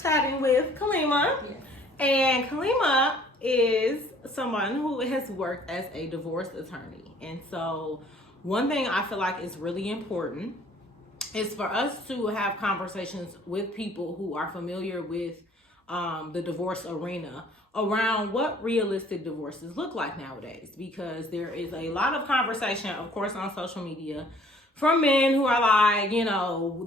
chatting with Kalima. Yes. And Kalima is someone who has worked as a divorce attorney. And so, one thing I feel like is really important is for us to have conversations with people who are familiar with the divorce arena around what realistic divorces look like nowadays, because there is a lot of conversation, of course, on social media from men who are like,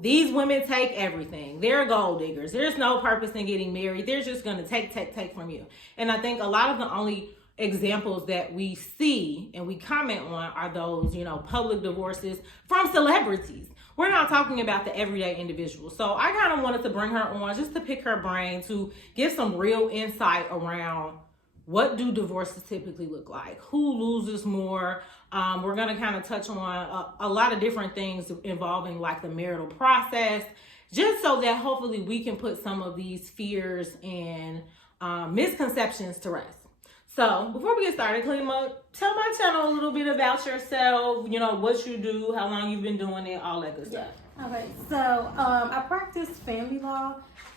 these women take everything. They're gold diggers. There's no purpose in getting married. They're just going to take from you. And I think a lot of the only examples that we see and we comment on are those, public divorces from celebrities. We're not talking about the everyday individual. So I kind of wanted to bring her on just to pick her brain to give some real insight around what do divorces typically look like? Who loses more? We're going to kind of touch on a lot of different things involving like the marital process, just so that hopefully we can put some of these fears and misconceptions to rest. So before we get started, Kalima, tell my channel a little bit about yourself, what you do, how long you've been doing it, all that good stuff. Okay, so I practiced family law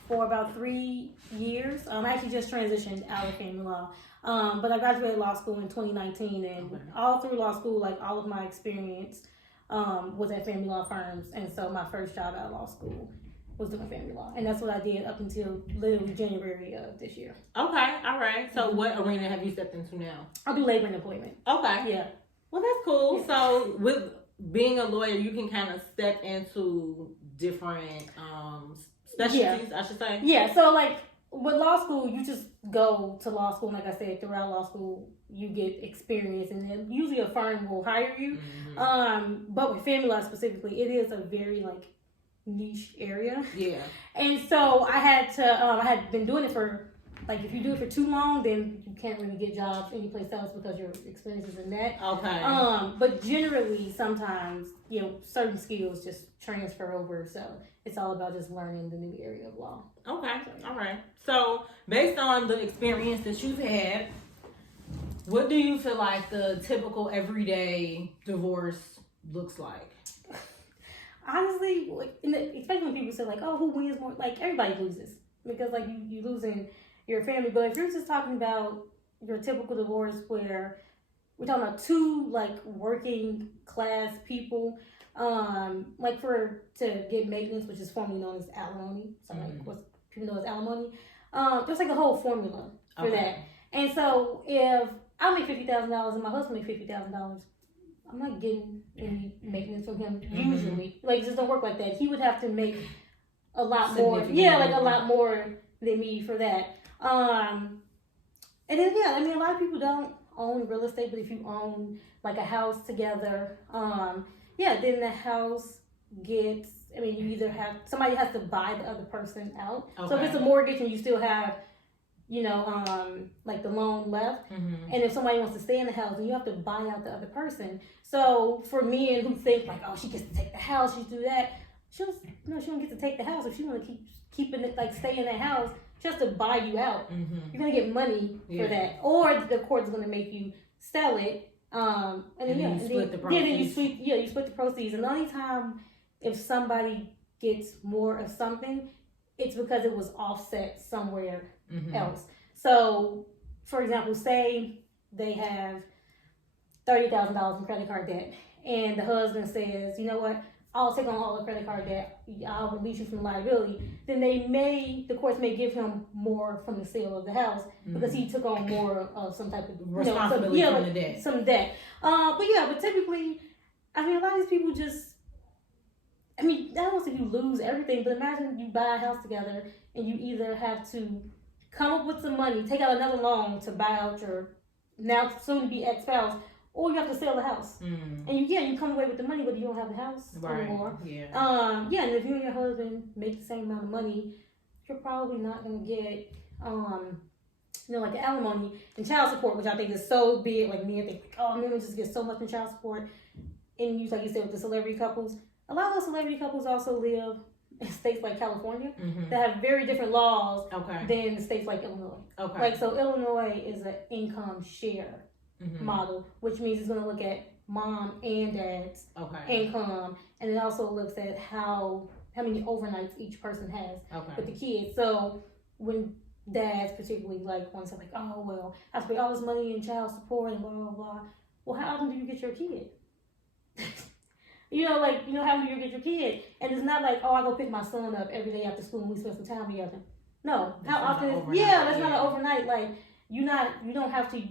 for about 3 years. I actually just transitioned out of family law. But I graduated law school in 2019, and all through law school, like all of my experience was at family law firms. And so my first job out of law school was doing family law, and that's what I did up until literally January of this year. Okay, all right. So what arena have you stepped into now? I'll do labor and employment. Okay. Yeah. Well, that's cool. Yeah. So with being a lawyer, you can kind of step into different specialties, I should say. Yeah, so like with law school, you just go to law school, and like I said, throughout law school, you get experience, and then usually a firm will hire you. Mm-hmm. But with family law specifically, it is a very like niche area. Yeah. And so I had been doing it for, like, if you do it for too long, then you can't really get jobs anyplace else because your experience is in that. Okay. But generally, sometimes, certain skills just transfer over. So it's all about just learning the new area of law. Okay. All right. So based on the experience that you've had, what do you feel like the typical everyday divorce looks like? Honestly, especially when people say like, "Oh, who wins more?" Like everybody loses because like you losing your family. But if you're just talking about your typical divorce where we're talking about two like working class people, like to get maintenance, which is formerly known as alimony. So like what people know as alimony. There's like a whole formula for that. And so if I make $50,000 and my husband make $50,000. I'm not getting any maintenance from him usually. Like it just don't work like that. He would have to make a lot more. Yeah, like a lot more than me for that. And then a lot of people don't own real estate, but if you own like a house together, then the house gets. You either have somebody has to buy the other person out. Okay. So if it's a mortgage and you still have, like the loan left, and if somebody wants to stay in the house, then you have to buy out the other person. So for men who think like, oh, she gets to take the house, she do that, she don't get to take the house. If she want to keeping it, like stay in that house, she has to buy you out. You're gonna get money for that, or the court's gonna make you sell it. And then you split the proceeds. You split the proceeds. And the only time if somebody gets more of something, it's because it was offset somewhere else. So, for example, say they have $30,000 in credit card debt, and the husband says, "You know what? I'll take on all the credit card debt. I'll release you from the liability." Then the courts may give him more from the sale of the house because he took on more of some type of responsibility from the debt. Some debt. But typically, a lot of these people just. I don't want to say you lose everything, but imagine you buy a house together and you either have to come up with some money, take out another loan to buy out your now soon to be ex-spouse, or you have to sell the house. And you come away with the money, but you don't have the house anymore. Yeah. And if you and your husband make the same amount of money, you're probably not going to get, like the alimony and child support, which I think is so big. Like men think, oh, men just get so much in child support. And like you said, with the celebrity couples. A lot of those celebrity couples also live in states like California that have very different laws than states like Illinois. Like, so Illinois is an income share model, which means it's going to look at mom and dad's income, and it also looks at how how many overnights each person has Okay. with the kids. So when dads particularly like want to say like, oh well, I spend all this money in child support and blah blah blah. Well, how often do you get your kid? How often do you get your kid? And it's not like, oh, I go pick my son up every day after school and we spend some time together. No, That's how often? That's not an overnight. Like you don't have to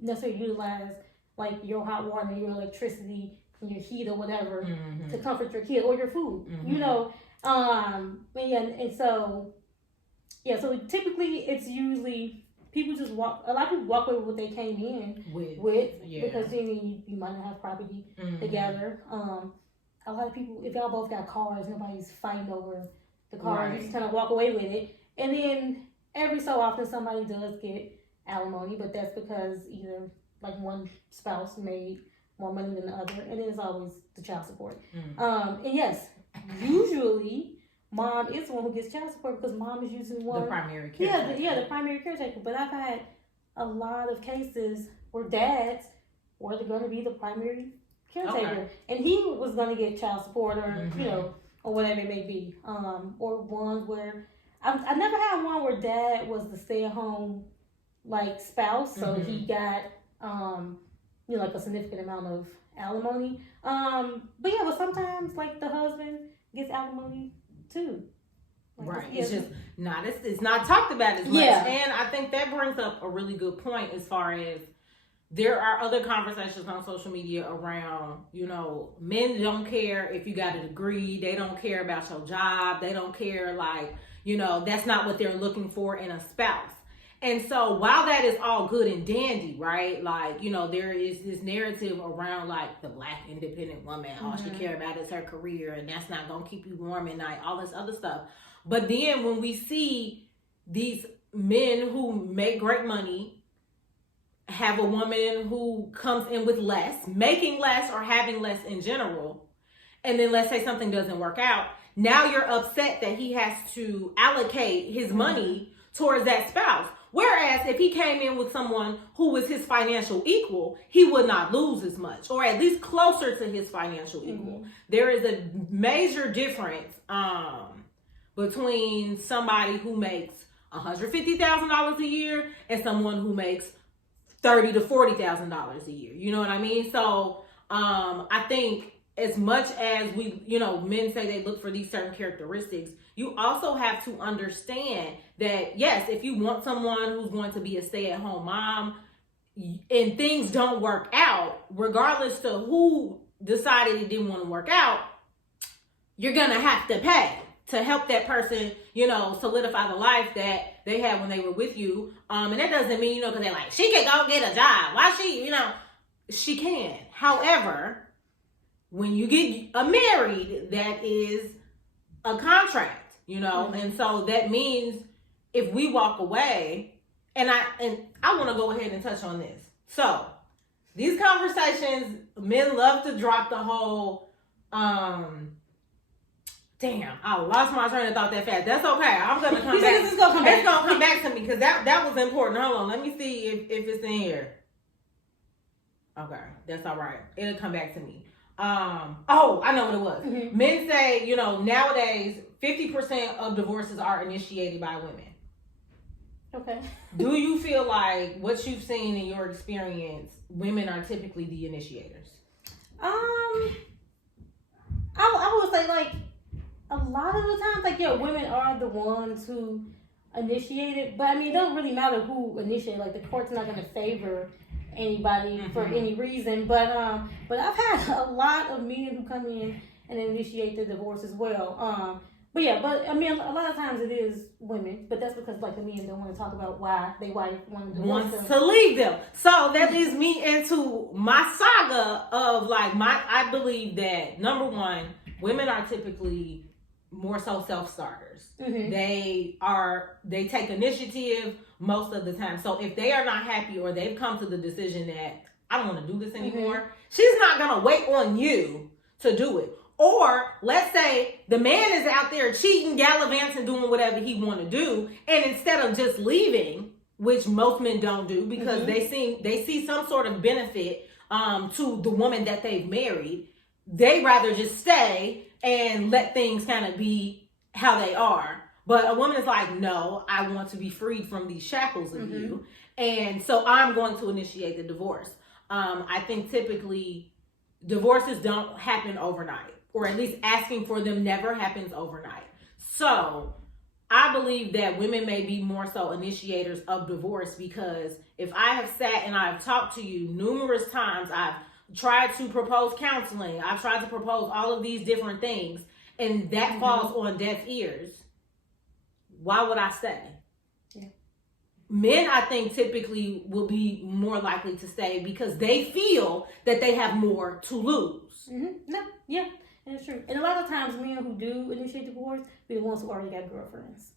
necessarily utilize like your hot water, your electricity, and your heat or whatever to comfort your kid or your food. So typically it's usually people just walk. A lot of people walk away with what they came in with because then you might not have property together. A lot of people, if y'all both got cars, nobody's fighting over the cars. Right. You just kind of walk away with it, and then every so often somebody does get alimony, but that's because either like one spouse made more money than the other, and then it's always the child support. And yes, usually mom is the one who gets child support because mom is usually one the primary caretaker. The primary caretaker. But I've had a lot of cases where dads were going to be the primary caretaker, and he was going to get child support or or whatever it may be. Or ones where I never had one where dad was the stay-at-home like spouse, so he got like a significant amount of alimony. But sometimes like the husband gets alimony too. Like, right. It's just it's not talked about as much. Yeah. And I think that brings up a really good point as far as there are other conversations on social media around, men don't care if you got a degree. They don't care about your job. They don't care, that's not what they're looking for in a spouse. And so while that is all good and dandy, right? There is this narrative around the Black independent woman. All she care about is her career, and that's not going to keep you warm at night, all this other stuff. But then when we see these men who make great money have a woman who comes in with less, making less or having less in general, and then let's say something doesn't work out, now you're upset that he has to allocate his money towards that spouse. Whereas if he came in with someone who was his financial equal, he would not lose as much, or at least closer to his financial equal. There is a major difference between somebody who makes $150,000 a year and someone who makes $30,000 to $40,000 a year. You know what I mean? So I think as much as men say they look for these certain characteristics, you also have to understand that, yes, if you want someone who's going to be a stay-at-home mom and things don't work out, regardless to who decided it didn't want to work out, you're going to have to pay to help that person, solidify the life that they had when they were with you. And that doesn't mean, because they're like, she can go get a job. Why she, she can. However, when you get married, that is a contract, and so that means if we walk away, and I want to go ahead and touch on this. So these conversations, men love to drop the whole, damn, I lost my train of thought that fast. That's okay. I'm going to come back. It's going to come back to me because that was important. Hold on. Let me see if it's in here. Okay. That's all right. It'll come back to me. I know what it was. Men say, nowadays 50% of divorces are initiated by women. Okay. Do you feel like what you've seen in your experience, women are typically the initiators? I would say a lot of the times, women are the ones who initiate it, but it doesn't really matter who initiated. The court's not going to favor anybody for any reason, but I've had a lot of men who come in and initiate the divorce as well. A lot of times it is women, but that's because the men don't want to talk about why they wife wants to leave them. So that leads me into my saga of I believe that number one, women are typically more so self-starters. They take initiative most of the time. So if they are not happy or they've come to the decision that I don't want to do this anymore, she's not going to wait on you to do it. Or let's say the man is out there cheating, gallivanting, doing whatever he want to do, and instead of just leaving, which most men don't do because they see some sort of benefit to the woman that they've married, they rather just stay and let things kind of be how they are. But a woman is like, no, I want to be freed from these shackles of you. And so I'm going to initiate the divorce. I think typically divorces don't happen overnight, or at least asking for them never happens overnight. So I believe that women may be more so initiators of divorce, because if I have sat and I've talked to you numerous times, I've tried to propose counseling, I've tried to propose all of these different things, and that falls on deaf ears, why would I stay? Yeah. Men, I think, typically will be more likely to stay because they feel that they have more to lose. No, yeah, that's true. And a lot of times, men who do initiate divorce be the ones who already got girlfriends.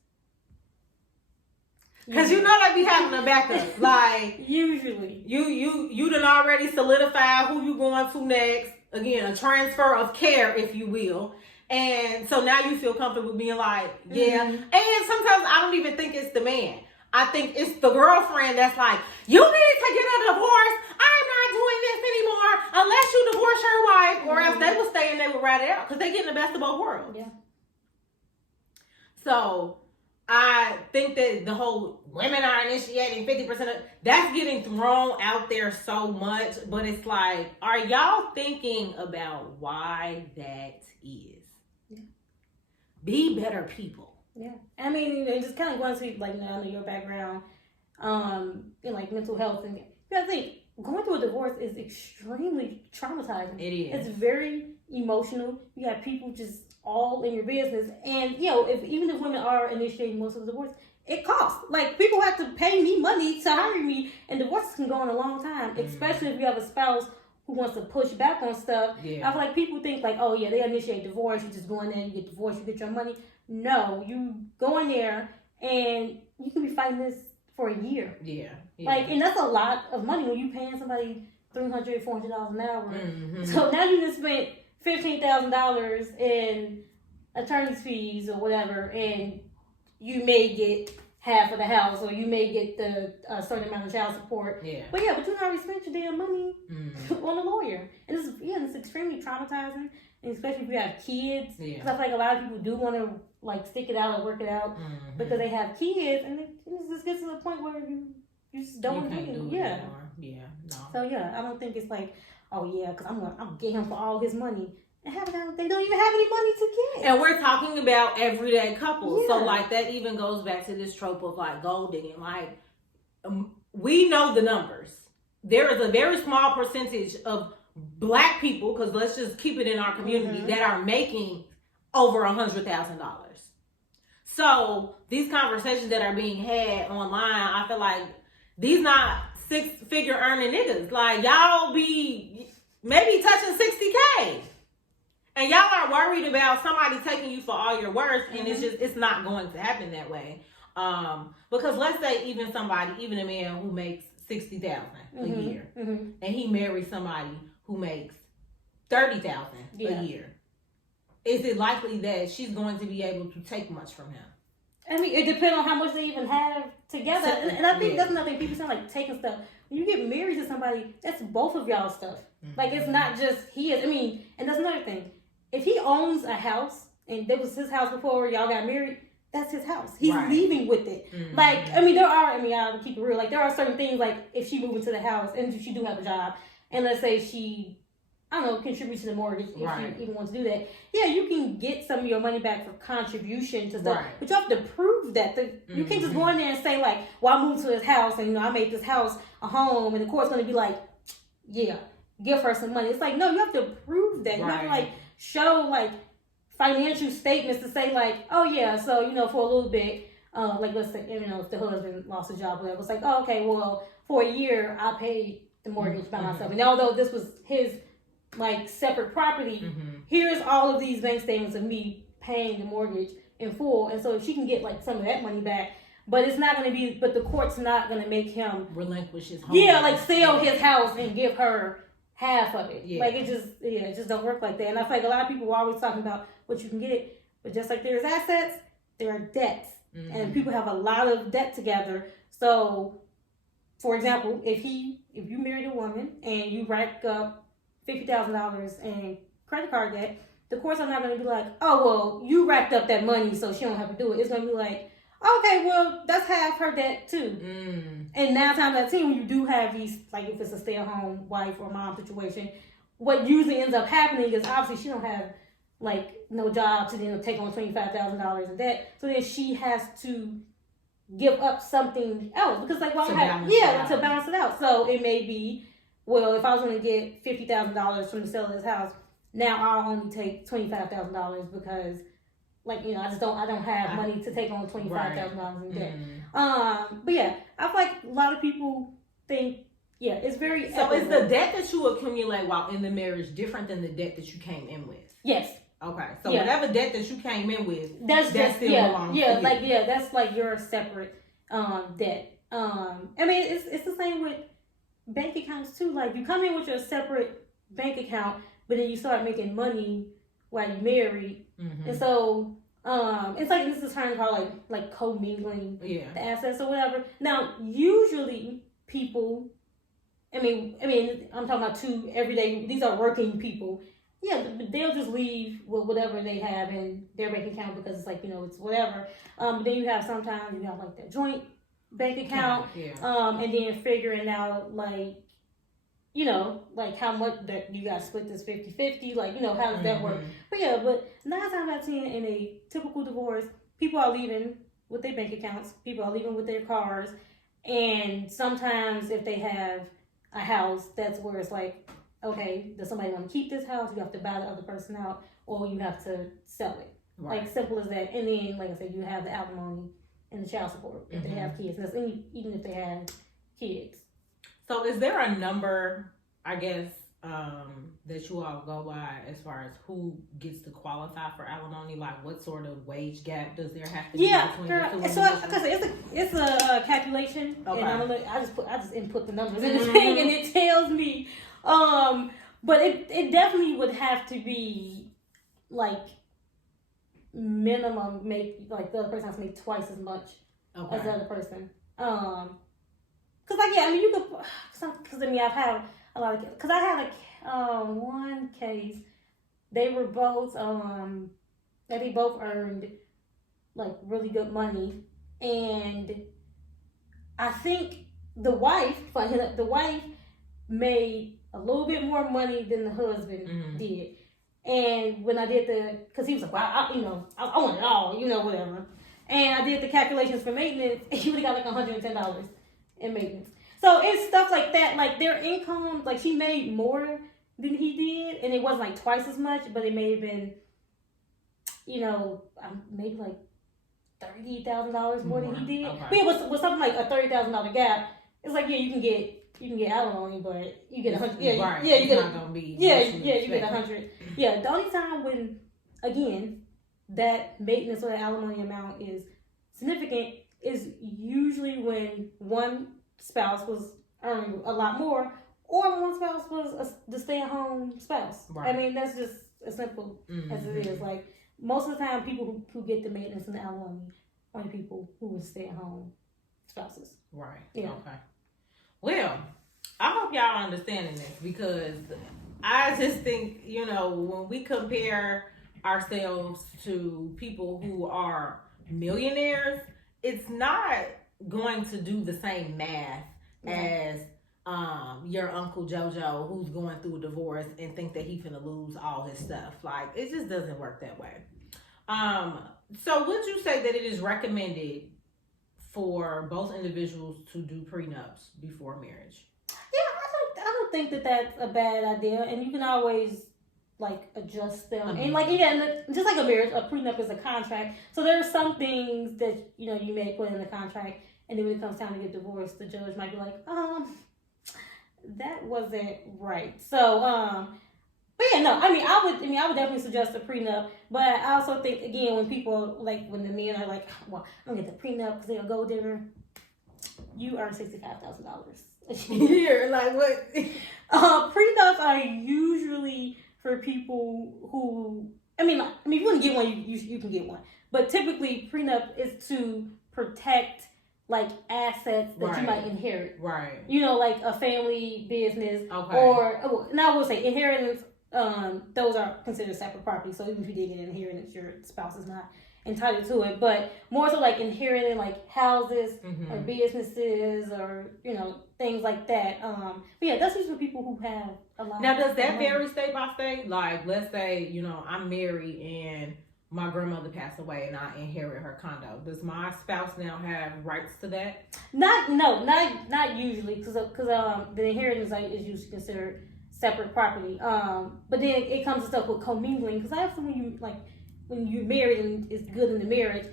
Cause you know they be having a backup. Like usually, you done already solidified who you going to next. Again, a transfer of care, if you will. And so now you feel comfortable being like, yeah. And sometimes I don't even think it's the man. I think it's the girlfriend that's like, you need to get a divorce. I'm not doing this anymore unless you divorce your wife, or else they will stay and they will ride it out because they get the best of both worlds. Yeah. So I think that the whole women are initiating 50% of that's getting thrown out there so much, but it's like, are y'all thinking about why that is? Yeah. Be better people. Yeah, I mean, just kind of going to like, I know your background, in like mental health, and I think going through a divorce is extremely traumatizing. It is. It's very emotional. You got people just all in your business, and even if women are initiating most of the divorce, it costs. Like, people have to pay me money to hire me, and divorces can go on a long time, especially if you have a spouse who wants to push back on stuff. Yeah. I feel like people think like, oh yeah, they initiate divorce, you just go in there, you get divorced, you get your money. No, you go in there and you can be fighting this for a year. Yeah. Like, and that's a lot of money when you paying somebody $300, $400 an hour. So now you just spent $15,000 in attorney's fees or whatever, and you may get half of the house, or you may get the certain amount of child support. Yeah. But you already spent your damn money on a lawyer, and it's extremely traumatizing, and especially if you have kids. Yeah. Because I feel like a lot of people do want to like stick it out or work it out because they have kids, and it just gets to the point where you just don't want to do it. Yeah. Yeah. No. So I don't think it's like, oh yeah, because I'm gonna get him for all his money. And they don't even have any money to get. And we're talking about everyday couples. Yeah. So, like, that even goes back to this trope of, like, gold digging. Like, we know the numbers. There is a very small percentage of Black people, because let's just keep it in our community, that are making over $100,000. So, these conversations that are being had online, I feel like these not six-figure earning niggas. Like, y'all be maybe touching 60K. And y'all are worried about somebody taking you for all your worth, and it's not going to happen that way. Because let's say even a man who makes $60,000 a year, and he marries somebody who makes $30,000 a year, is it likely that she's going to be able to take much from him? I mean, it depends on how much they even have together. And I think that's another thing. People sound like taking stuff. When you get married to somebody, that's both of y'all's stuff. Like, it's not just his. I mean, and that's another thing. If he owns a house, and that was his house before y'all got married, that's his house. He's leaving with it. Like, I'll keep it real. Like, there are certain things, like, if she moved into the house, and if she do have a job, and let's say she, contributes to the mortgage, if she even wants to do that, you can get some of your money back for contribution to stuff. But you have to prove that. You can't just go in there and say, like, well, I moved to his house, and, I made this house a home, and the court's going to be like, yeah, give her some money. It's like, no, you have to prove that. You have to, like, show, like, financial statements to say, like, oh yeah, so for a little bit, like, let's say if the husband lost a job, whatever, it's like, oh, okay, well, for a year I paid the mortgage by myself, and although this was his like separate property, here's all of these bank statements of me paying the mortgage in full, and so if she can get like some of that money back, but it's not going to be, but the court's not going to make him relinquish his home. like sell his house and give her half of it. Like, it just don't work like that. And I feel like a lot of people are always talking about what you can get, but just like there's assets, there are debts, and people have a lot of debt together. So, for example, if you married a woman and you rack up $50,000 in credit card debt, the courts are not going to be like, oh, well, you racked up that money, so she don't have to do it. It's going to be like, okay, well, that's half her debt too. And 9 times out of 10, when you do have these, like if it's a stay-at-home wife or mom situation, what usually ends up happening is obviously she don't have like no job to then take on $25,000 in debt. So then she has to give up something else because like to balance it out. So it may be, well, if I was going to get $50,000 from the sale of this house, now I'll only take $25,000 because like, you know, I don't have money to take on $25,000 in debt. But yeah, I feel like a lot of people think, yeah, it's very. So is the debt that you accumulate while in the marriage different than the debt that you came in with? Yes. Okay, so whatever debt that you came in with, that still belongs to you. That's like your separate debt. I mean, it's the same with bank accounts too. Like you come in with your separate bank account, but then you start making money while you're married, and so it's like this is a term called like commingling the assets or whatever. Now, usually people, I mean, I'm talking about two everyday. These are working people. Yeah, they'll just leave with whatever they have in their bank account because it's like, you know, it's whatever. Then you have sometimes you have like that joint bank account, and then figuring out like, you know, like how much that you got split this 50-50, like, you know, how does that work? But 9 times out of 10 in a typical divorce, people are leaving with their bank accounts, people are leaving with their cars, and sometimes if they have a house, that's where it's like, okay, does somebody want to keep this house? You have to buy the other person out, or you have to sell it. Right. Like simple as that. And then, like I said, you have the alimony and the child support if they have kids. And that's even if they have kids. So is there a number, I guess, that you all go by as far as who gets to qualify for alimony? Like what sort of wage gap does there have to be between the two? So it's a calculation. Okay. And I just input the numbers in the thing and it tells me. But it definitely would have to be like minimum like the other person has to make twice as much as the other person. Cause like I mean you could, cause I mean I've had a lot of, cause I had one case, they were both they both earned like really good money, and I think the wife made a little bit more money than the husband did. And when I did cause he was like, wow, I want it all, whatever. And I did the calculations for maintenance, and he would have got like $110 in maintenance. So it's stuff like that, like their income, like she made more than he did, and it wasn't like twice as much, but it may have been, maybe like $30,000 more than he did. Okay. But it was something like a $30,000 gap. It's like, you can get alimony, but you get 100. You get 100. Yeah, the only time when, again, that maintenance or the alimony amount is significant is usually when one spouse was earning a lot more, or when one spouse was the stay-at-home spouse. Right. I mean, that's just as simple as it is. Like most of the time, people who get the maintenance and the alimony are the people who would stay-at-home spouses. Right. Yeah. Okay. Well, I hope y'all are understanding this, because I just think, when we compare ourselves to people who are millionaires, it's not going to do the same math as your Uncle JoJo who's going through a divorce and think that he's gonna lose all his stuff. Like, it just doesn't work that way. So would you say that it is recommended for both individuals to do prenups before marriage? Yeah, I don't think that that's a bad idea, and you can always like adjust them. And like just like a marriage, a prenup is a contract. So there are some things that you may put in the contract, and then when it comes time to get divorced, the judge might be like, that wasn't right. So but yeah, no, I would definitely suggest a prenup. But I also think, again, when people when the men are like, well, I'm gonna get the prenup because they'll go dinner, you earn $65,000 a year. Like what? Prenups are usually for people who, if you want to get one, you can get one. But typically, prenup is to protect like assets that you might inherit. Right. Like a family business, or now I will say inheritance those are considered separate property. So even if you did get an inheritance, your spouse is not entitled to it. But more so like inheriting like houses or businesses or things like that. But yeah, that's usually people who have a lot. Now, does that vary state by state? Like, let's say I'm married and my grandmother passed away and I inherit her condo. Does my spouse now have rights to that? Not usually, because the inheritance is usually considered separate property. But then it comes to stuff with commingling, because after when you're married and it's good in the marriage,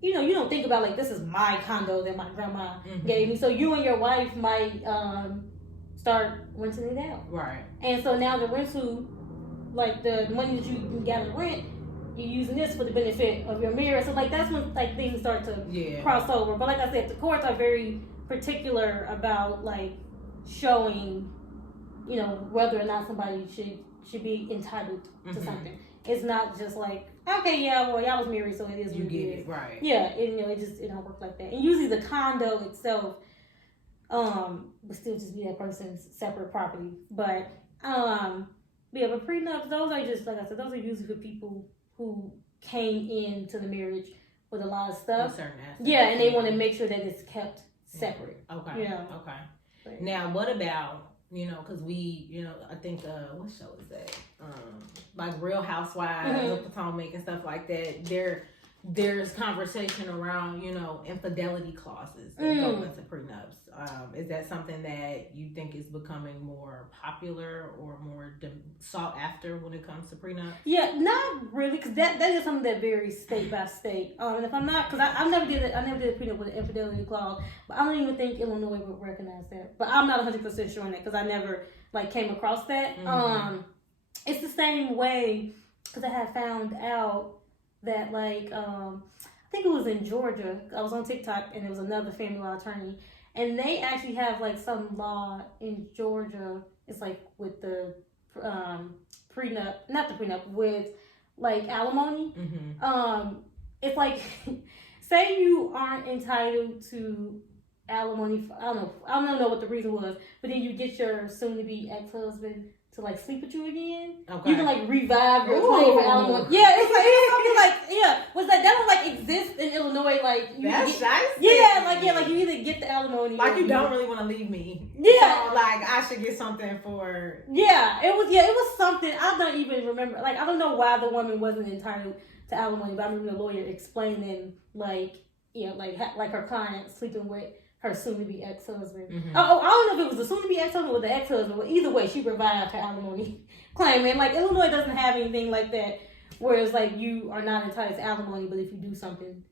you don't think about like, this is my condo that my grandma gave me. So you and your wife might start renting it out. Right. And so now the rental, like the money that you got to rent, you're using this for the benefit of your marriage. So like that's when like things start to cross over. But like I said, the courts are very particular about like showing, whether or not somebody should be entitled to something. It's not just like, okay, yeah, well, y'all was married, so it is what it is. Right. Yeah, it don't work like that. And usually the condo itself would still just be that person's separate property. But but prenups, those are just, like I said, those are usually for people who came into the marriage with a lot of stuff. Yeah, and they want to make sure that it's kept separate. Okay. Okay. But, now, what about, because we, I think, what show is that? Like Real Housewives of Potomac and stuff like that. There's conversation around, infidelity clauses that go into prenups. Is that something that you think is becoming more popular or more sought after when it comes to prenups? Yeah, not really, because that is something that varies state by state. And if I'm not, because I never did a prenup with an infidelity clause, but I don't even think Illinois would recognize that. But I'm not 100% sure on that because I never came across that. It's the same way, because I had found out that I think it was in Georgia. I was on TikTok and there was another family law attorney, and they actually have some law in Georgia. It's with the prenup, not the prenup, with alimony. It's say you aren't entitled to alimony. I don't know what the reason was, but then you get your soon-to-be ex-husband to sleep with you again. Okay. You can revive your claim for alimony. Yeah, it's something was that don't exist in Illinois. That's nice. Yeah, you either get the alimony. You don't really want to leave me. Yeah. So I should get something for. Yeah, it was something. I don't even remember. I don't know why the woman wasn't entitled to alimony, but I remember the lawyer explaining her client sleeping with her soon-to-be ex-husband. I don't know if it was the soon-to-be ex-husband or the ex-husband, but either way, she revived her alimony claim. And Illinois doesn't have anything like that, whereas you are not entitled to alimony, but if you do something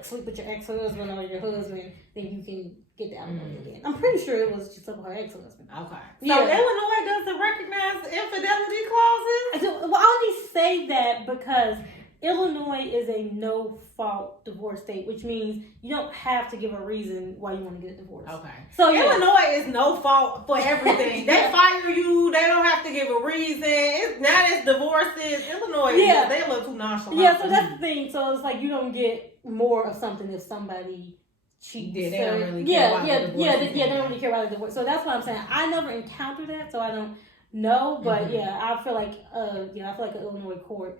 sleep with your ex-husband or your husband, then you can get the alimony again. I'm pretty sure it was just her ex-husband. Okay. So Illinois doesn't recognize infidelity clauses? Well, I only say that because Illinois is a no-fault divorce state, which means you don't have to give a reason why you want to get a divorce. Okay. So Illinois is no fault for everything. They fire you. They don't have to give a reason. It's divorces. Illinois, they look too nonchalant. Yeah, so that's the thing. So it's you don't get more of something if somebody cheats. Yeah, they don't really care about the divorce. They don't really care about the divorce. So that's what I'm saying. I never encountered that, so I don't know. But I feel like an Illinois court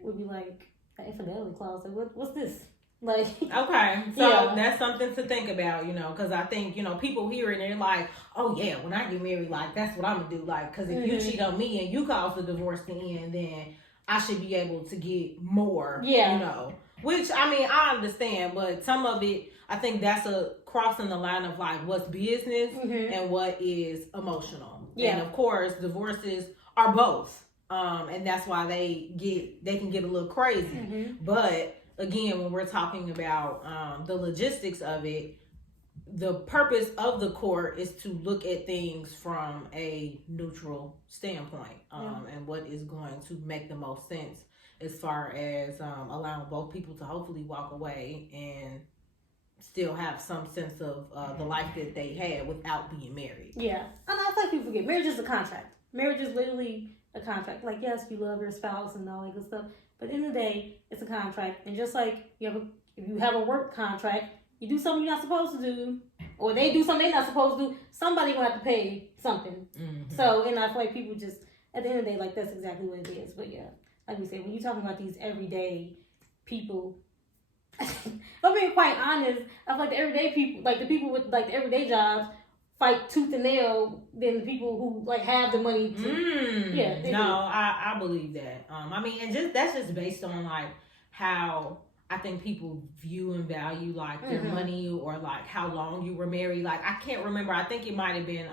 would be an infidelity clause. What's this? Okay, so that's something to think about, because I think, people hear it and they're like, oh yeah, when I get married, that's what I'm gonna do. Because if you cheat on me and you cause the divorce to end, then I should be able to get more, which, I understand, but some of it, I think that's a crossing the line of what's business and what is emotional. Yeah. And of course, divorces are both. And that's why they can get a little crazy. But again, when we're talking about the logistics of it, the purpose of the court is to look at things from a neutral standpoint, and what is going to make the most sense as far as allowing both people to hopefully walk away and still have some sense of the life that they had without being married. Yeah, and I think people forget marriage is a contract. Marriage is literally a contract. Yes, you love your spouse and all that good stuff, but at the end of the day, it's a contract. And just if you have a work contract, you do something you're not supposed to do, or they do something they're not supposed to do, somebody gonna have to pay something. So, and I feel like people just at the end of the day, like, that's exactly what it is. But yeah, like we said, when you're talking about these everyday people, if I'm being quite honest, I feel like the everyday people, like the people with like the everyday jobs, fight tooth and nail than the people who like have the money to. I believe that. I mean, and that's just based on like how I think people view and value like their money, or like how long you were married. Like, I can't remember. I think it might have been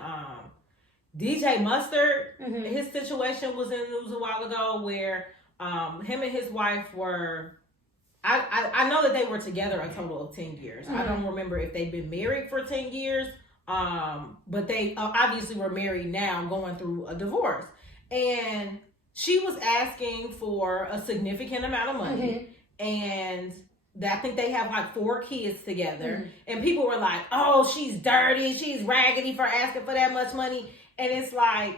DJ Mustard. His situation was in the news a while ago where him and his wife were. I know that they were together a total of 10 years. I don't remember if they've been married for 10 years. But they obviously were married now, going through a divorce. And she was asking for a significant amount of money. And I think they have like 4 kids together. And people were like, oh, she's dirty. She's raggedy for asking for that much money. And it's like,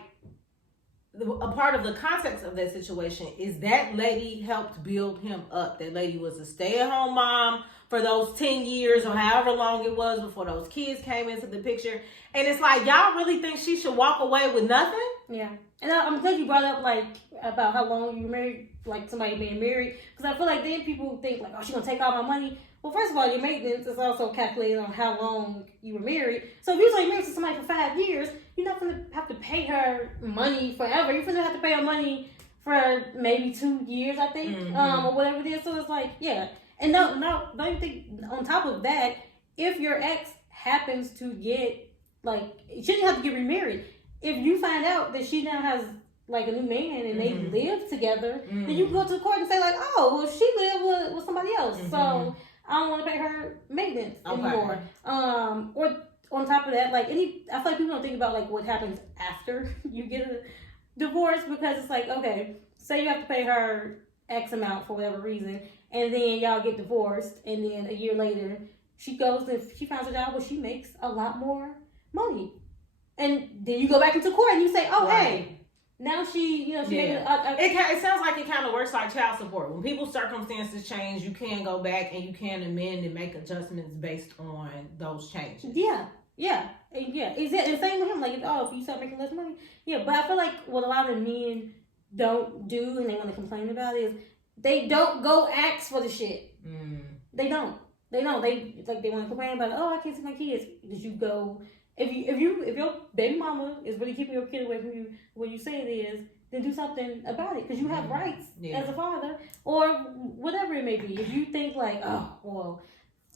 a part of the context of that situation is that lady helped build him up. That lady was a stay-at-home mom for those 10 years or however long it was before those kids came into the picture. And it's like, y'all really think she should walk away with nothing? Yeah. And I'm glad you brought up, like, about how long you were married, like somebody being married. Because I feel like then people think, like, oh, she's going to take all my money. Well, first of all, your maintenance is also calculated on how long you were married. So if you're like married to somebody for 5 years, you're not going to have to pay her money forever. You're going to have to pay her money for maybe 2 years, I think, or whatever it is. So it's like, yeah. And don't you think, on top of that, if your ex happens to get, like, she didn't have to get remarried. If you find out that she now has, like, a new man and they live together, then you can go to the court and say, like, oh, well, she lived with somebody else. So I don't want to pay her maintenance anymore. Or on top of that, like, I feel like people don't think about, like, what happens after you get a divorce, because it's like, okay, say you have to pay her X amount for whatever reason, and then y'all get divorced, and then a year later, she goes and she finds a job where she makes a lot more money. And then you go back into court and you say, oh, hey, now she making it sounds like it kind of works like child support. When people's circumstances change, you can go back and you can amend and make adjustments based on those changes. Yeah. Exactly. Same with him. Like, if you start making less money. Yeah, but I feel like what a lot of men don't do and they want to complain about is they don't go ask for the shit. They don't. They want to complain about, oh, I can't see my kids. Did you go? If your baby mama is really keeping your kid away from you, what you say it is, then do something about it, because you have rights as a father, or whatever it may be. If you think like, oh, well,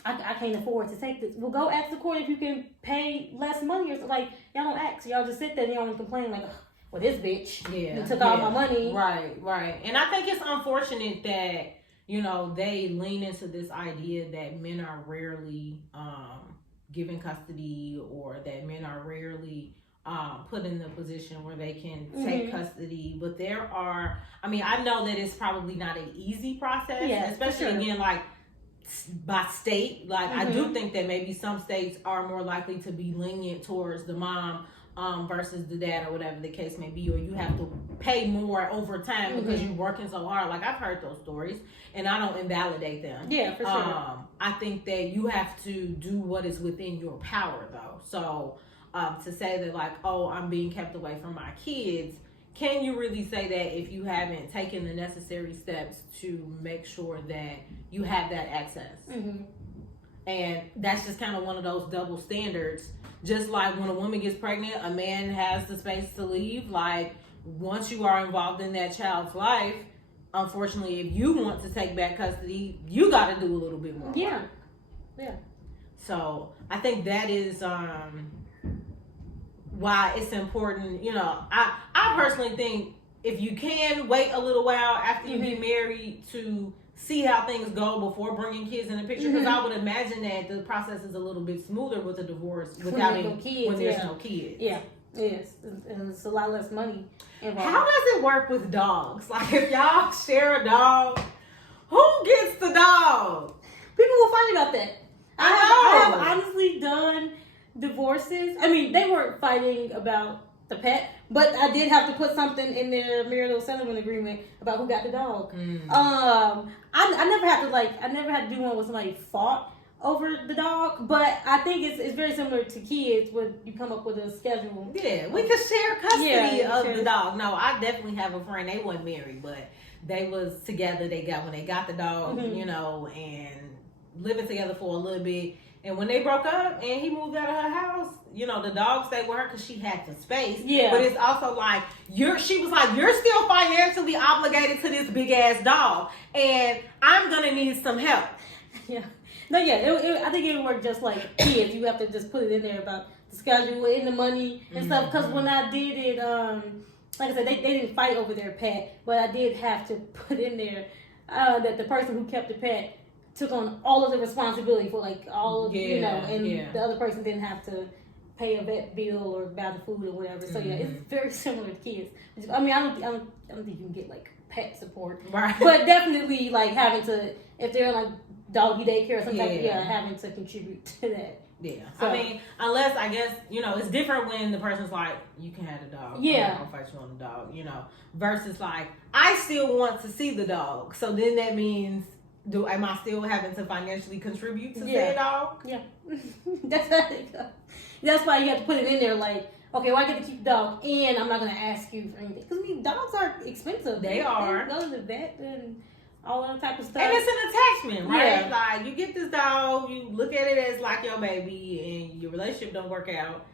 I can't afford to take this, well, go ask the court if you can pay less money, or something. Like, y'all don't ask, y'all just sit there and y'all don't complain like, well, this bitch took all my money. Right. And I think it's unfortunate that, they lean into this idea that men are rarely given custody, or that men are rarely put in the position where they can take custody. But I know that it's probably not an easy process, especially again, like, by state. Like, I do think that maybe some states are more likely to be lenient towards the mom versus the dad, or whatever the case may be, or you have to pay more over time because you're working so hard. Like, I've heard those stories, and I don't invalidate them. Yeah, for sure. I think that you have to do what is within your power, though. So to say that, like, oh, I'm being kept away from my kids, can you really say that if you haven't taken the necessary steps to make sure that you have that access? And that's just kind of one of those double standards. Just like when a woman gets pregnant, a man has the space to leave. Like, once you are involved in that child's life, unfortunately, if you want to take back custody, you got to do a little bit more work. Yeah. So I think that is why it's important. I personally think if you can wait a little while after you get married to see how things go before bringing kids in the picture, because I would imagine that the process is a little bit smoother with a divorce without when there's no kids. Yeah, it is, and it's a lot less money involved. How does it work with dogs? Like, if y'all share a dog, who gets the dog? People will fight about that. I have honestly done divorces. I mean, they weren't fighting about the pet, but I did have to put something in their marital settlement agreement about who got the dog. I never had to do one where somebody fought, over the dog, but I think it's very similar to kids when you come up with a schedule. Yeah, we could share custody of sure. the dog. No, I definitely have a friend. They weren't married, but they was together. When they got the dog, Mhm. you know, and living together for a little bit. And when they broke up and he moved out of her house, you know, the dog stayed with her because she had the space. Yeah. But it's also like she was like, you're still financially obligated to this big ass dog, and I'm gonna need some help. Yeah. No, yeah. I think it would work just like kids. You have to just put it in there about the schedule and the money and stuff. Because when I did it, like I said, they didn't fight over their pet, but I did have to put in there that the person who kept the pet took on all of the responsibility for like all of you know, and the other person didn't have to pay a vet bill or buy the food or whatever. So yeah, it's very similar to kids. I mean, I don't think you can get like pet support, right? But definitely like having to, if they're like doggy daycare or something, having to contribute to that. Yeah, so, I mean, unless I guess you know, it's different when the person's like, you can have the dog. Yeah, I'm not gonna fight you on the dog, you know. Versus like, I still want to see the dog, so then that means. Am I still having to financially contribute to say dog? Yeah. That's how they go. That's why you have to put it in there like, okay, well, I get to keep the dog and I'm not going to ask you for anything. Because, I mean, dogs are expensive. They are. They go to the vet and all that type of stuff. And it's an attachment, right? Yeah. Like, you get this dog, you look at it as like your baby, and your relationship don't work out.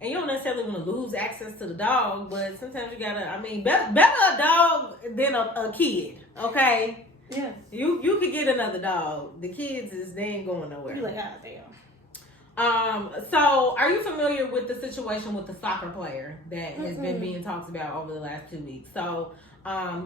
And you don't necessarily want to lose access to the dog, but sometimes you got to, I mean, better a dog than a kid, okay? Yeah. You could get another dog. The kids they ain't going nowhere. You're like, damn. So are you familiar with the situation with the soccer player that has been being talked about over the last 2 weeks? So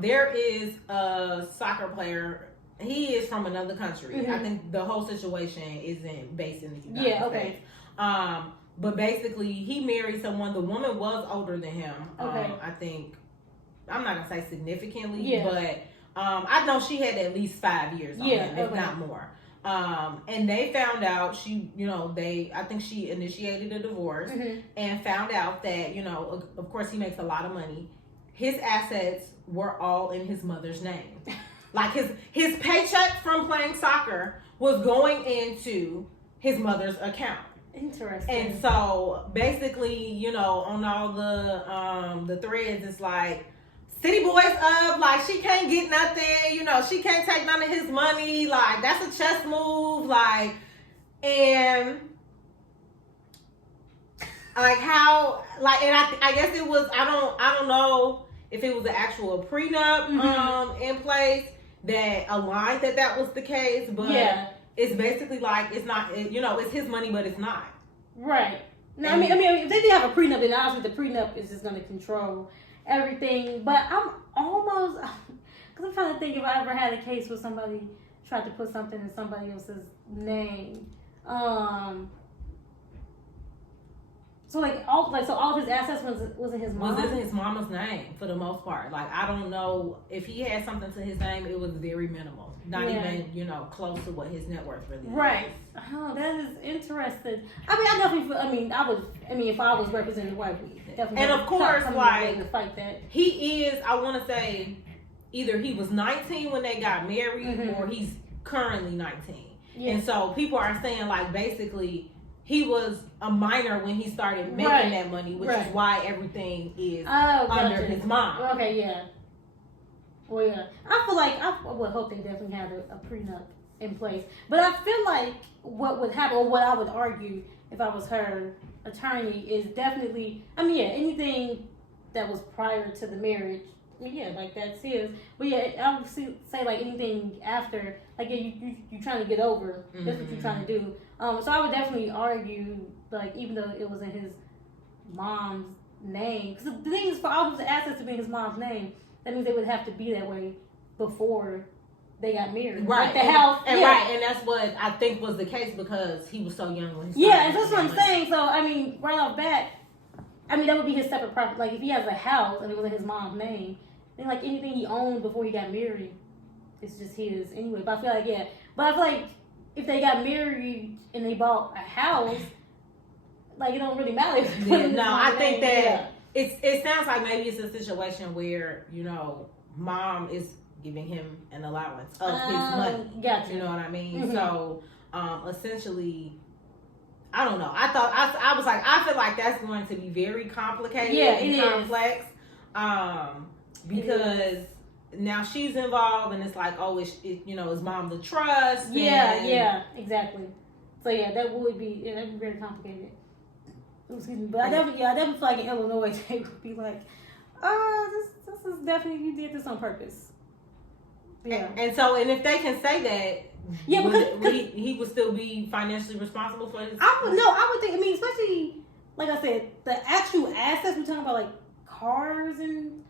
there is a soccer player. He is from another country. I think the whole situation isn't based in the United States. But basically he married someone. The woman was older than him. I think, I'm not gonna say significantly, but I know she had at least 5 years on him, if not more. And they found out I think she initiated a divorce and found out that, you know, of course he makes a lot of money. His assets were all in his mother's name. Like his paycheck from playing soccer was going into his mother's account. Interesting. And so basically, you know, on all the threads, it's like, City Boys up, like she can't get nothing, you know, she can't take none of his money, like that's a chess move, like, and like how, like, and I guess it was, I don't know if it was an actual prenup in place that aligned that was the case, but it's basically like it's not, you know, it's his money, but it's not. Right. No, I mean, if they did have a prenup, then obviously the prenup is just going to control everything. But I'm almost, because I'm trying to think if I ever had a case where somebody tried to put something in somebody else's name. So all of his assets was in his mom. Was in his mama's name for the most part. Like I don't know if he had something to his name. It was very minimal, not even, you know, close to what his net worth really is. Right. Oh, that is interesting. I mean, I would. If I was representing the wife, definitely. And of course, like to fight that. He is. I want to say, either he was 19 when they got married, or he's currently 19. Yeah. And so people are saying like basically, he was a minor when he started making that money, which is why everything is under his mom. Okay, yeah. Well, yeah. I feel like I would hope they definitely have a prenup in place. But I feel like what would happen, or what I would argue if I was her attorney, is definitely, anything that was prior to the marriage, like that's his. But yeah, I would say like anything after, like you're trying to get over. That's what you're trying to do. So I would definitely argue, like, even though it was in his mom's name, because the thing is, for all of the assets to be in his mom's name, that means they would have to be that way before they got married. Right. Like the house. Right. And that's what I think was the case because he was so young when he started. Yeah, and that's what I'm saying. So, right off bat, that would be his separate property. Like, if he has a house and it was in his mom's name, then, like, anything he owned before he got married, it's just his anyway. But I feel like, if they got married and they bought a house, like, it don't really matter. I think that it sounds like maybe it's a situation where, you know, mom is giving him an allowance of his money. Gotcha. You know what I mean? So, essentially, I don't know. I was like, I feel like that's going to be very complicated and complex. Because now she's involved, and it's like, oh, is mom the trust? Yeah, exactly. So yeah, that'd be very complicated. Excuse me, but I definitely feel like in Illinois they would be like, this is definitely, you did this on purpose. Yeah. And if they can say that, yeah, because he would still be financially responsible for his. I would think. I mean, especially like I said, the actual assets we're talking about, like cars and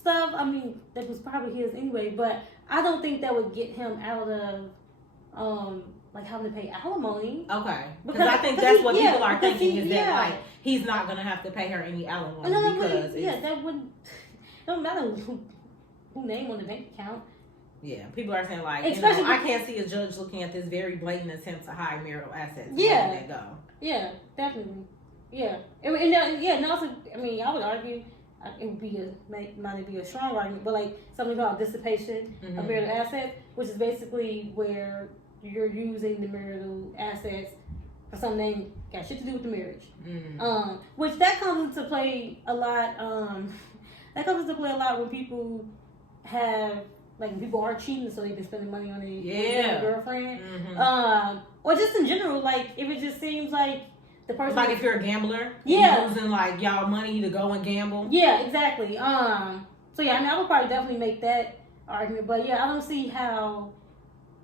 stuff. I mean, that was probably his anyway. But I don't think that would get him out of like having to pay alimony. Okay, because I think that's what people are thinking is that like he's not gonna have to pay her any alimony because that wouldn't. Don't matter who name on the bank account. Yeah, people are saying like, I can't see a judge looking at this very blatant attempt to hide marital assets. Yeah, let that go. Yeah, definitely. Yeah, and also, I mean, I would argue it would be might be a strong argument, but like something called dissipation of marital assets, which is basically where you're using the marital assets for something that ain't got shit to do with the marriage. Which that comes into play a lot. That comes into play a lot when people have. Like when people are cheating, so they've been spending money on their girlfriend, or just in general. Like if it just seems like the person, like if you're a gambler, using like y'all money to go and gamble. Yeah, exactly. So yeah, I mean, I would probably definitely make that argument, but yeah, I don't see how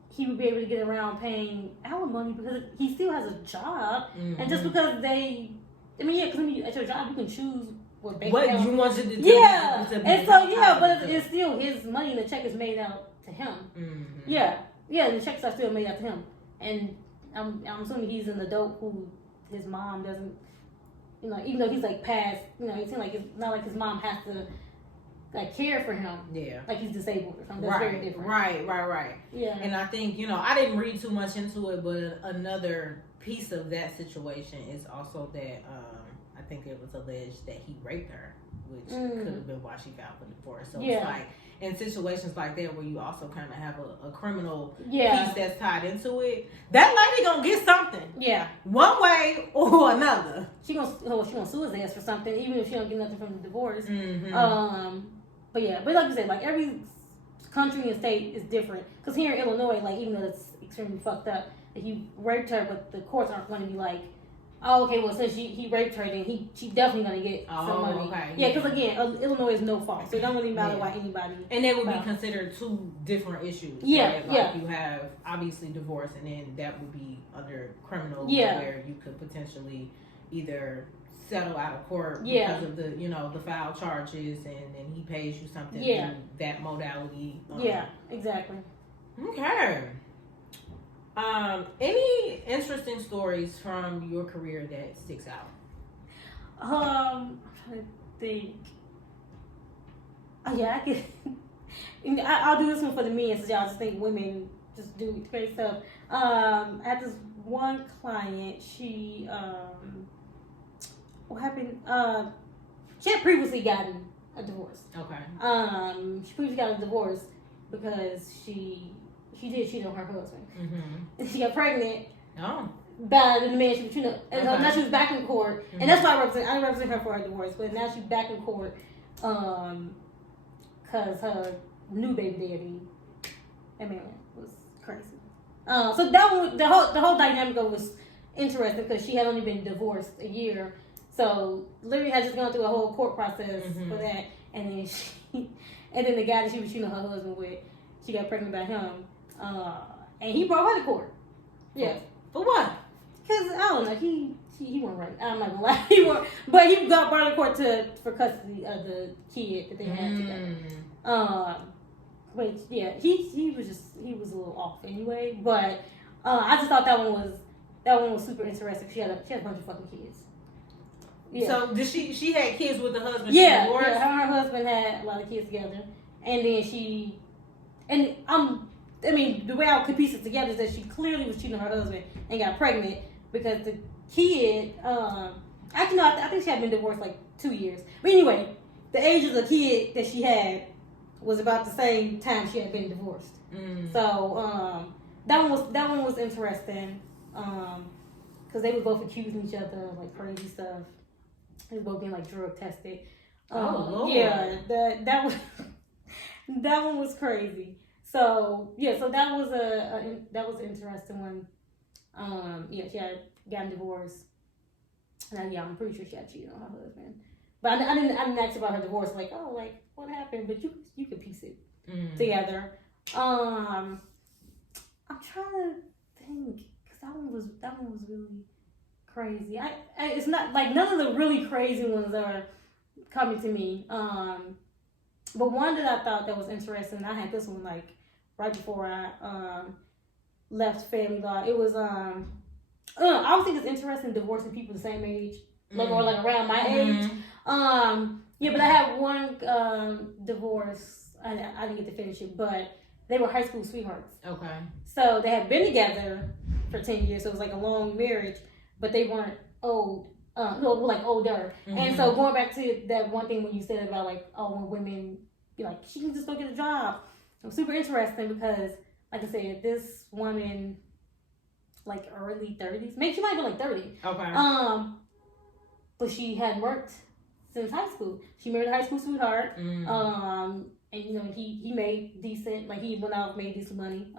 he would be able to get around paying alimony because he still has a job, and just because because at your job you can choose. What you wanted to do. Yeah. And so, but it's still his money and the check is made out to him. Yeah. Yeah, the checks are still made out to him. And I'm assuming he's an adult who his mom doesn't, even though he's like past, it seems like it's not like his mom has to like care for him. Yeah. Like he's disabled or something. That's very different. Right. Yeah. And I think, I didn't read too much into it, but another piece of that situation is also that, I think it was alleged that he raped her, which could have been why she filed for divorce. So it's like in situations like that where you also kind of have a criminal piece that's tied into it, that lady gonna get something. Yeah, one way or another. She gonna sue his ass for something, even if she don't get nothing from the divorce. But like you said, like every country and state is different. Because here in Illinois, like even though it's extremely fucked up, that he raped her, but the courts aren't going to be like. Oh, okay. Well, since he raped her, then she definitely gonna get some money. Okay. Yeah, because again, Illinois is no fault, so it don't really matter why anybody. And they would be considered two different issues. Yeah, right? Like you have obviously divorce, and then that would be under criminal, where you could potentially either settle out of court because of the the foul charges, and then he pays you something in that modality. Yeah, exactly. Okay. Any interesting stories from your career that sticks out? I'm trying to think. I can. I'll do this one for the men since y'all just think women just do crazy stuff. I had this one client. She what happened? She had previously gotten a divorce. Okay. She previously got a divorce because she did cheat on her husband. And she got pregnant. Oh. By the man she was cheating on. And now she was back in court. And that's why I represent her for her divorce. But now she's back in court because her new baby daddy, that man was crazy. So that one, the whole dynamic of it was interesting because she had only been divorced a year. So literally had just gone through a whole court process for that. And then the guy that she was cheating on her husband with, she got pregnant by him. And he brought her to court. Yeah. For what? Because, I don't know, he wasn't right. I'm not gonna lie. He wasn't. But he got brought to court for custody of the kid that they had together. But yeah, he was a little off anyway. But I just thought that one was super interesting. She had a bunch of fucking kids. Yeah. So did she had kids with the husband? Yeah, her and her husband had a lot of kids together. And then I mean, the way I could piece it together is that she clearly was cheating on her husband and got pregnant because the kid, actually, no, I think she had been divorced like 2 years. But anyway, the age of the kid that she had was about the same time she had been divorced. So, that one was interesting. Because they were both accusing each other of like crazy stuff. They were both being like drug tested. Lord. Yeah, that was that one was crazy. So yeah, so that was that was an interesting one. Yeah, she had gotten divorced, and I'm pretty sure she had cheated on her husband. But I didn't ask about her divorce. Like, oh, like what happened? But you could piece it together. I'm trying to think because that one was really crazy. It's not like none of the really crazy ones are coming to me. But one that I thought that was interesting, I had this one like right before I left family law. It was I always think it's interesting divorcing people the same age, like or like around my age. Yeah, but I had one divorce. I didn't get to finish it, but they were high school sweethearts. Okay. So they had been together for 10 years, so it was like a long marriage, but they weren't old. No, like older. And so going back to that one thing when you said about like, oh, when women be like, she can just go get a job. It was super interesting because, like I said, this woman, like early 30s, maybe she might be like 30. Okay. But she hadn't worked since high school. She married a high school sweetheart. And you know, he made decent, like he went out, made decent money.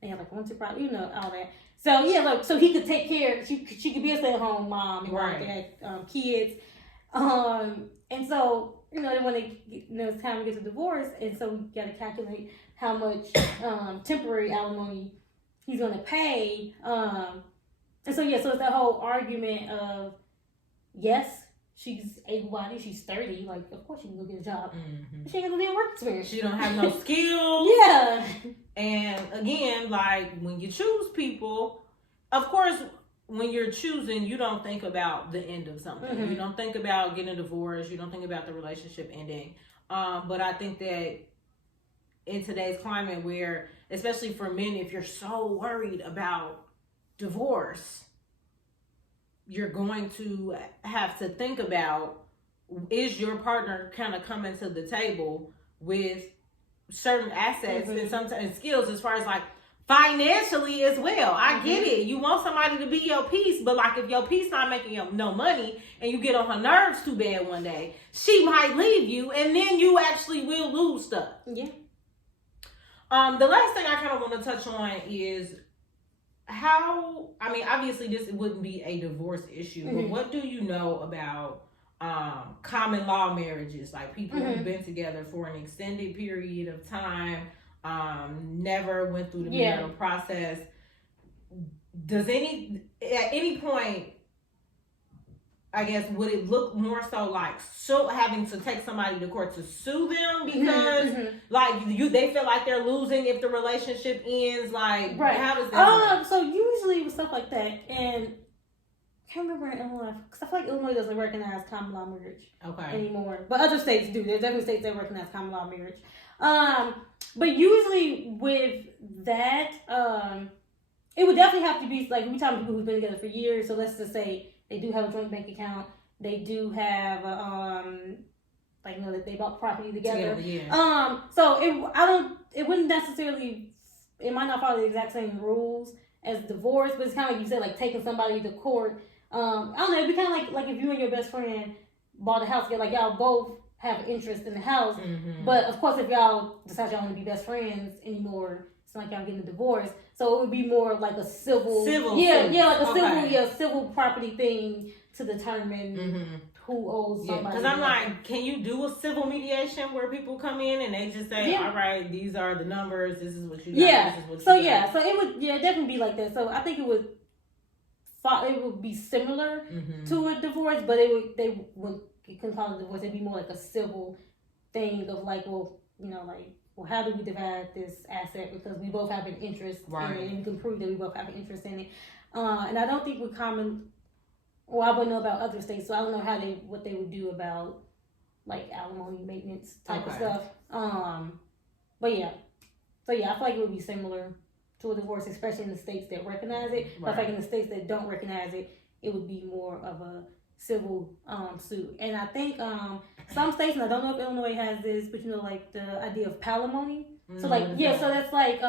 They had like rental property, you know, all that. So yeah, like so he could take care. She could be a stay-at-home mom. Right. They had kids. And so you know when it's time to get to divorce, and so we got to calculate how much temporary alimony he's gonna pay. And so yeah, so it's that whole argument of yes, she's able-bodied, she's 30. Like, of course she can go get a job. She ain't gonna get work experience. She don't have no skills. Yeah. And again, like when you choose people, of course, when you're choosing, you don't think about the end of something. You don't think about getting a divorce. You don't think about the relationship ending. But I think that in today's climate where, especially for men, if you're so worried about divorce, you're going to have to think about, is your partner kind of coming to the table with certain assets and sometimes skills as far as like financially as well. I get it. You want somebody to be your piece, but like if your piece not making you no money and you get on her nerves too bad one day, she might leave you and then you actually will lose stuff. Yeah. The last thing I kind of want to touch on is how, I mean, obviously this wouldn't be a divorce issue, but what do you know about common law marriages, like people who've been together for an extended period of time, never went through the marital process? Does at any point, I guess, would it look more so like having to take somebody to court to sue them because like they feel like they're losing if the relationship ends? Like, how does that work? So usually with stuff like that, and I can't remember in Illinois, because I feel like Illinois doesn't recognize common law marriage anymore. But other states do. There's definitely states that recognize common law marriage. But usually with that, it would definitely have to be, like, we're talking people who've been together for years. So let's just say they do have a joint bank account. They do have, like, you know, that they bought property together. So it wouldn't necessarily, it might not follow the exact same rules as divorce, but it's kind of like you said, like taking somebody to court. I don't know, it'd be kind of like if you and your best friend bought a house together, like y'all both have interest in the house, but of course if y'all decide y'all want to be best friends anymore, it's not like y'all getting a divorce. So it would be more like a civil property thing to determine who owes somebody. Because I'm like, can you do a civil mediation where people come in and they just say, all right, these are the numbers, this is what you got, this is what you got. So it would definitely be like that. So I think it would be similar to a divorce, but they couldn't call it a divorce. It'd be more like a civil thing of like, well, you know, like, well, how do we divide this asset? Because we both have an interest in it, and we can prove that we both have an interest in it. And I don't think with I wouldn't know about other states, so I don't know what they would do about like alimony maintenance type of stuff. But yeah, so yeah, I feel like it would be similar to a divorce, especially in the states that recognize it. But I feel like in the states that don't recognize it, it would be more of a civil suit. And I think some states, and I don't know if Illinois has this, but you know, like the idea of palimony. So like, so that's like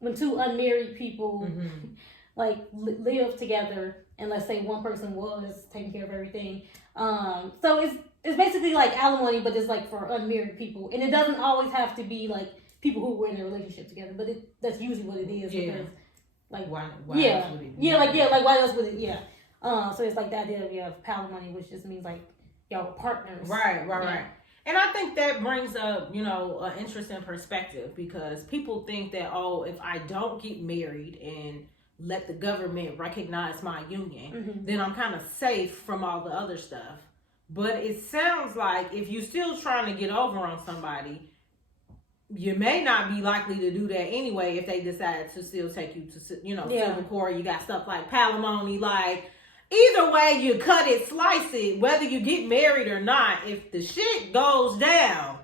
when two unmarried people Mm-hmm. like live together, and let's say one person was taking care of everything. So it's basically like alimony, but it's like for unmarried people, and it doesn't always have to be like people who were in a relationship together, but that's usually what it is. Yeah. Because, like why yeah, else would it be? like why else would it? Yeah. So it's like the idea of palimony, which just means like y'all were partners. Right. And I think that brings up, an interesting perspective, because people think that, if I don't get married and let the government recognize my union, Mm-hmm. then I'm kind of safe from all the other stuff. But it sounds like if you're still trying to get over on somebody, you may not be likely to do that anyway if they decide to still take you to, civil court. You got stuff like palimony, like, either way you cut it, slice it, whether you get married or not, if the shit goes down,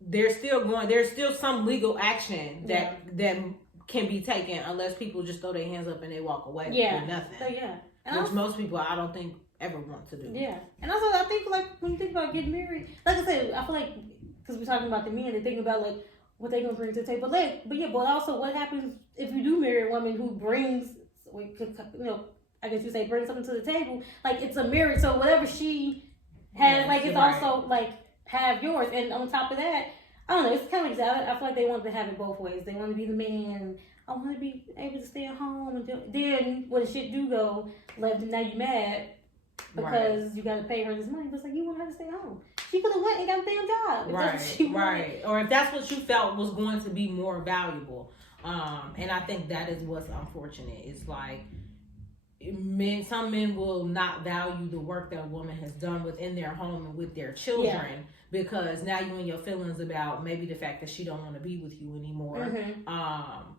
there's still some legal action that can be taken, unless people just throw their hands up and they walk away with nothing. So Which most people, I don't think, ever want to do. Yeah. And also, I think, like, when you think about getting married, like I said, I feel like, because we're talking about the men, they think about, like, what they're going to bring to the table. But also, what happens if you do marry a woman who brings, I guess you say bring something to the table. Like, it's a marriage, so whatever she has, it's also, like, have yours. And on top of that, I don't know, it's kind of exactly, I feel like they want to have it both ways. They want to be the man, I want to be able to stay at home. And then, when the shit do go left, and now you mad because you got to pay her this money. But it's like, you want her to stay home. She could have went and got a damn job. If that's what she wanted. Or if that's what you felt was going to be more valuable. And I think that is what's unfortunate. It's like, some men will not value the work that a woman has done within their home and with their children, because now you in your feelings about maybe the fact that she don't want to be with you anymore. Mm-hmm.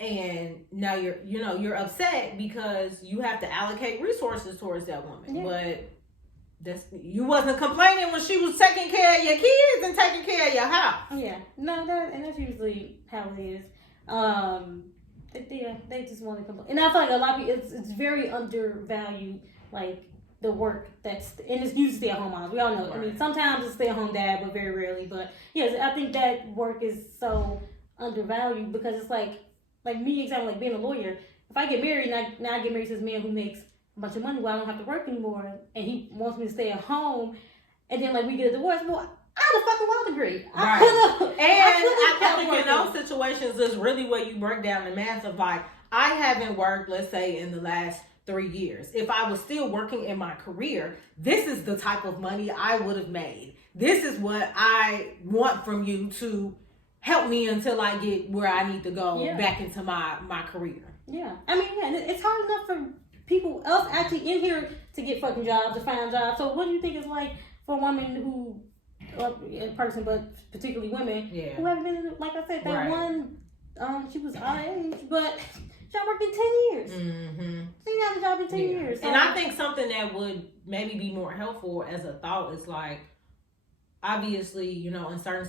And now you're upset because you have to allocate resources towards that woman. But you wasn't complaining when she was taking care of your kids and taking care of your house. Yeah, no, that's usually how it is. They just want to complain, and I feel like a lot of people, it's very undervalued, like the work and it's usually stay-at-home moms. We all know. Right. I mean, sometimes it's stay-at-home dad, but very rarely. But yes, I think that work is so undervalued, because it's like me, example, like being a lawyer. If I get married, now I get married to this man who makes a bunch of money, where I don't have to work anymore, and he wants me to stay at home, and then we get a divorce. Well, I the fucking law degree. Right. I think in those situations is really where you break down the math of, like, I haven't worked, let's say, in the last 3 years. If I was still working in my career, this is the type of money I would have made. This is what I want from you to help me until I get where I need to go back into my career. Yeah. I mean, it's hard enough for people else actually in here to get fucking jobs, to find jobs. So what do you think is like for a woman or a person, but particularly women, who haven't been, like I said, that one, she was our age, but she worked in 10 years. Mm-hmm. She didn't have a job in 10 years. So. And I think something that would maybe be more helpful as a thought is, like, obviously, in certain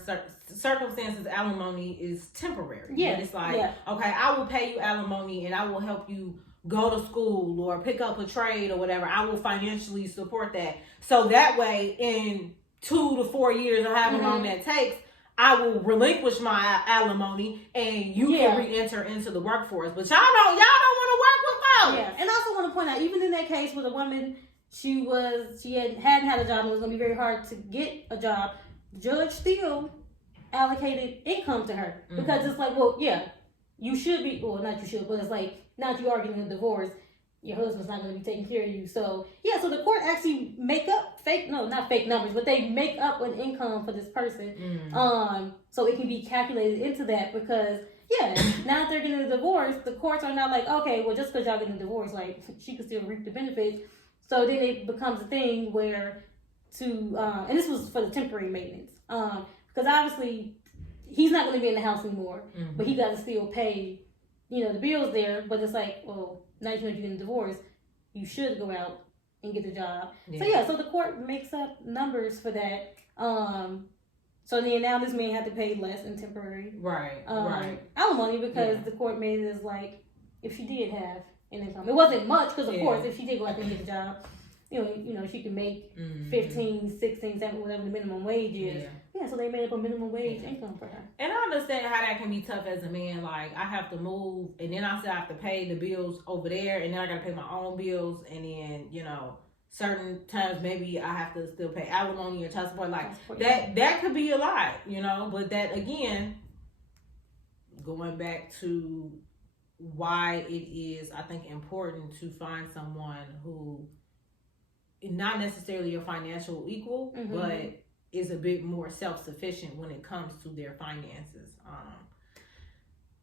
circumstances, alimony is temporary. Yeah. But it's like, okay, I will pay you alimony and I will help you go to school or pick up a trade or whatever. I will financially support that. So that way, in 2 to 4 years or however long that takes, I will relinquish my alimony and you can re-enter into the workforce. But y'all don't want to work with folks. Yeah, and I also want to point out, even in that case with a woman, she hadn't had a job and it was going to be very hard to get a job, the judge still allocated income to her. Because it's like, well, you should be, well, not you should, but it's like, now that you are getting a divorce, your husband's not going to be taking care of you. So, so the court actually make up not fake numbers, but they make up an income for this person. So it can be calculated into that, because, now that they're getting a divorce, the courts are not like, okay, well, just because y'all getting a divorce, like, she could still reap the benefits. So then it becomes a thing where and this was for the temporary maintenance, because obviously he's not going to be in the house anymore, but he got to still pay, the bills there. But it's like, well, now you're getting a divorce, you should go out and get a job. So the court makes up numbers for that. So then now this man had to pay less in temporary alimony, because the court made it as like, if she did have an income, it wasn't much, because of course if she did go out there and get a job, she can make 15, 16, 17, whatever the minimum wage is. Yeah, so they made up a minimum wage income for her. And I understand how that can be tough as a man. Like, I have to move, and then I still have to pay the bills over there, and then I got to pay my own bills, and then, certain times maybe I have to still pay alimony or child support. Like, that could be a lot, but that, again, going back to why it is, I think, important to find someone who not necessarily a financial equal, but is a bit more self-sufficient when it comes to their finances.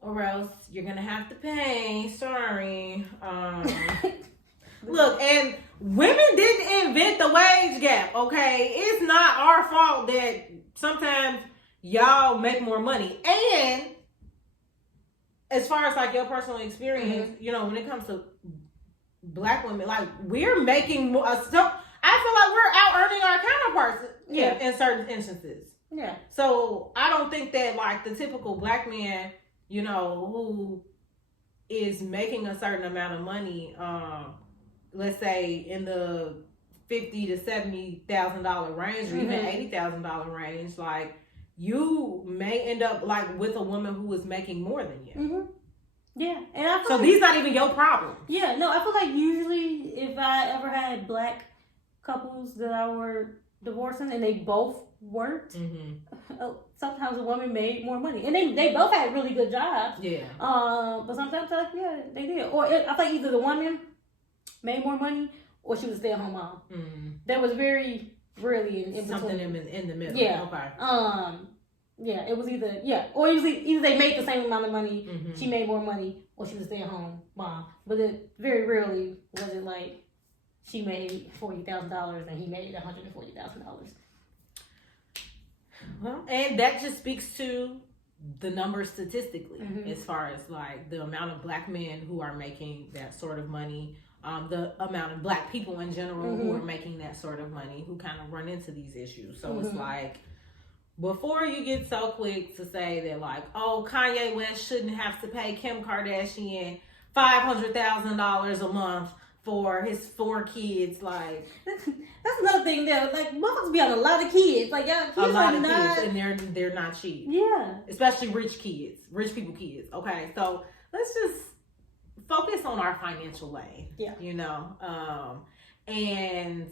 Or else you're going to have to pay. Sorry. Look, and women didn't invent the wage gap, okay? It's not our fault that sometimes y'all make more money. And as far as like your personal experience, when it comes to Black women, like, we're making more. I feel like we're out earning our counterparts in certain instances. Yeah. So I don't think that like the typical Black man, who is making a certain amount of money, let's say in the $50,000 to $70,000 range, or even $80,000 range, like, you may end up like with a woman who is making more than you. Yeah, and I feel so these not even your problem. Yeah, no, I feel like usually if I ever had Black couples that I were divorcing and they both worked, sometimes a woman made more money, and they both had really good jobs. Yeah. But sometimes they did, or I feel like either the woman made more money or she was a stay-at-home mom. That was very rarely in something between. in the middle. Yeah. Okay. Yeah, it was or it was either they made the same amount of money, she made more money, or she was a stay-at-home mom. But it very rarely was it like she made $40,000 and he made $140,000. Well, and that just speaks to the numbers statistically, as far as like the amount of Black men who are making that sort of money, the amount of Black people in general who are making that sort of money, who kind of run into these issues. So it's like, before you get so quick to say that like, oh, Kanye West shouldn't have to pay Kim Kardashian $500,000 a month for his 4 kids, like, that's another thing that like motherfuckers be on a lot of kids, like kids a lot of not... kids, and they're not cheap. Yeah, especially rich people kids. Okay, so let's just focus on our financial lane. Yeah, and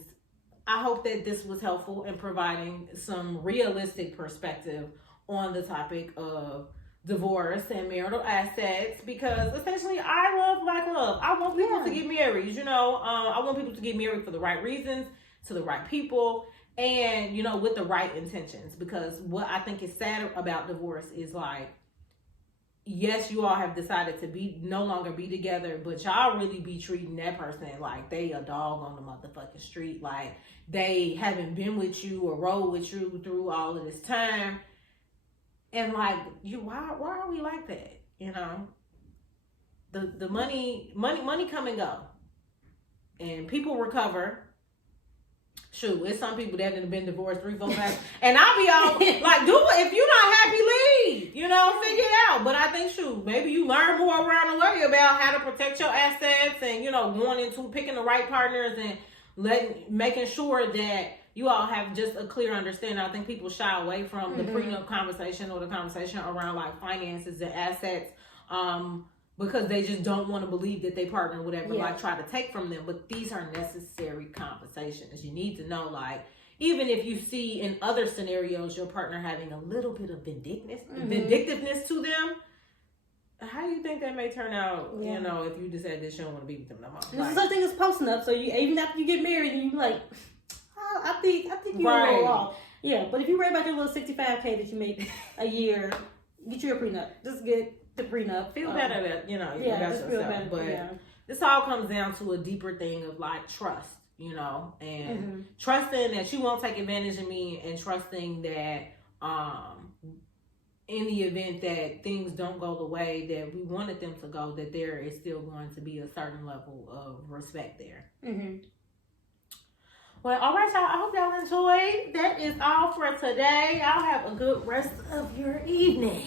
I hope that this was helpful in providing some realistic perspective on the topic of divorce and marital assets, because essentially I love Black love. I want people to get married, I want people to get married for the right reasons, to the right people, and with the right intentions. Because what I think is sad about divorce is like, yes, you all have decided to no longer be together, but y'all really be treating that person like they a dog on the motherfucking street. Like, they haven't been with you or rode with you through all of this time. And like, why are we like that? The money come and go, and people recover. Shoot, it's some people that have been divorced 3, 4 times, and I'll be all like, do it. If you're not happy, leave. Figure it out. But I think, shoot, maybe you learn more around the way about how to protect your assets, and going into picking the right partners, and making sure that you all have just a clear understanding. I think people shy away from the prenup conversation or the conversation around like finances and assets, because they just don't want to believe that they partner would ever like try to take from them. But these are necessary conversations. You need to know, like, even if you see in other scenarios your partner having a little bit of vindictiveness to them, how do you think that may turn out, if you decide that you don't want to be with them no more? There's such thing as posting up, so you, even after you get married, and you like, I think you're a little off. Yeah, but if you worry about your little $65K that you make a year, get you a prenup. Just get the prenup. Feel better that, about yourself. But this all comes down to a deeper thing of like trust, and trusting that you won't take advantage of me, and trusting that in the event that things don't go the way that we wanted them to go, that there is still going to be a certain level of respect there. Well, all right, y'all. I hope y'all enjoyed. That is all for today. Y'all have a good rest of your evening.